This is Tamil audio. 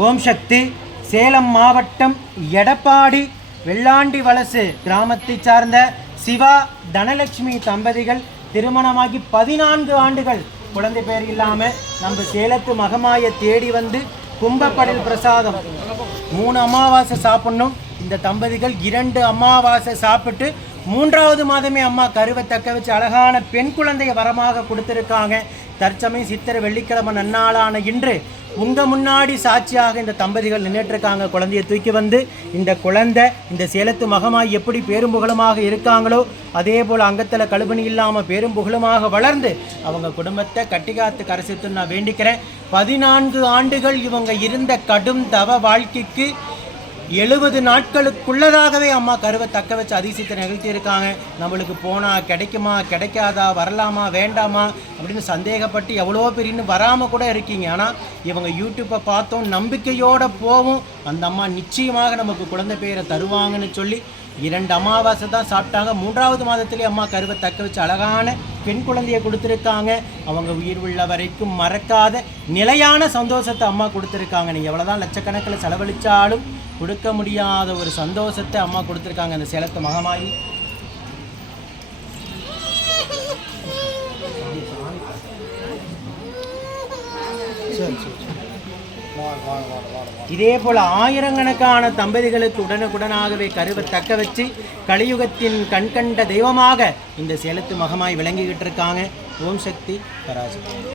ஓம் சக்தி சேலம் மாவட்டம் எடப்பாடி வெள்ளாண்டி வலசு கிராமத்தை சார்ந்த சிவா தனலட்சுமி தம்பதிகள் திருமணமாகி பதினான்கு ஆண்டுகள். குழந்தை பேர் இல்லாமல் நம்ம சேலத்து மகமாயை தேடி வந்து கும்பப்படல் பிரசாதம். மூணு அமாவாசை சாப்பிடணும். இந்த தம்பதிகள் இரண்டு அமாவாசை சாப்பிட்டு மூன்றாவது மாதமே அம்மா கருவை தக்க வச்சு அழகான பெண் குழந்தையை வரமாக கொடுத்துருக்காங்க. தற்சமயம் சித்திரை வெள்ளிக்கிழமை நன்னாளான இன்று உங்க முன்னாடி சாட்சியாக இந்த தம்பதிகள் நின்றுட்டுருக்காங்க குழந்தையை தூக்கி வந்து இந்த குழந்தை இந்த சேலத்து மகமாய் எப்படி பேரும்புகலமாக இருக்காங்களோ அதே போல் அங்கத்தில் கழுபணி இல்லாமல் பேரும்புகலமாக வளர்ந்து அவங்க குடும்பத்தை கட்டிகாத்து கரைசித்து நான் வேண்டிக்கிறேன். பதினான்கு ஆண்டுகள் இவங்க இருந்த கடும் தவ வாழ்க்கைக்கு எழுபது நாட்களுக்குள்ளதாகவே அம்மா கருவை தக்க வச்சு அதிசயத்தை நிகழ்த்தியிருக்காங்க. நம்மளுக்கு போனால் கிடைக்குமா கிடைக்காதா வரலாமா வேண்டாமா அப்படின்னு சந்தேகப்பட்டு எவ்வளோ பெரியன்னு இன்னும் வராமல் கூட இருக்கீங்க. ஆனால் இவங்க யூடியூப்பை பார்த்தோம் நம்பிக்கையோடு போவோம். அந்த அம்மா நிச்சயமாக நமக்கு குழந்தை பேரை தருவாங்கன்னு சொல்லி இரண்டு அமாவாசை தான் சாப்பிட்டாங்க. மூன்றாவது மாதத்திலே அம்மா கருவை தக்க வச்சு அழகான பெண் குழந்தையை கொடுத்துருக்காங்க. அவங்க உயிர் உள்ள வரைக்கும் மறக்காத நிலையான சந்தோஷத்தை அம்மா கொடுத்துருக்காங்க. நீங்கள் எவ்வளோதான் லட்சக்கணக்கில் செலவழித்தாலும் கொடுக்க முடியாத ஒரு சந்தோஷத்தை அம்மா கொடுத்துருக்காங்க. அந்த சேலத்து மகமாயி. சரி சரி. இதே போல ஆயிரக்கணக்கான தம்பதிகளுக்கு உடனுக்குடனாகவே கருவை தக்க வச்சு கலியுகத்தின் கண்கண்ட தெய்வமாக இந்த சேலத்து மகமாய் விளங்கிக்கிட்டு இருக்காங்க. ஓம் சக்தி பராசக்தி.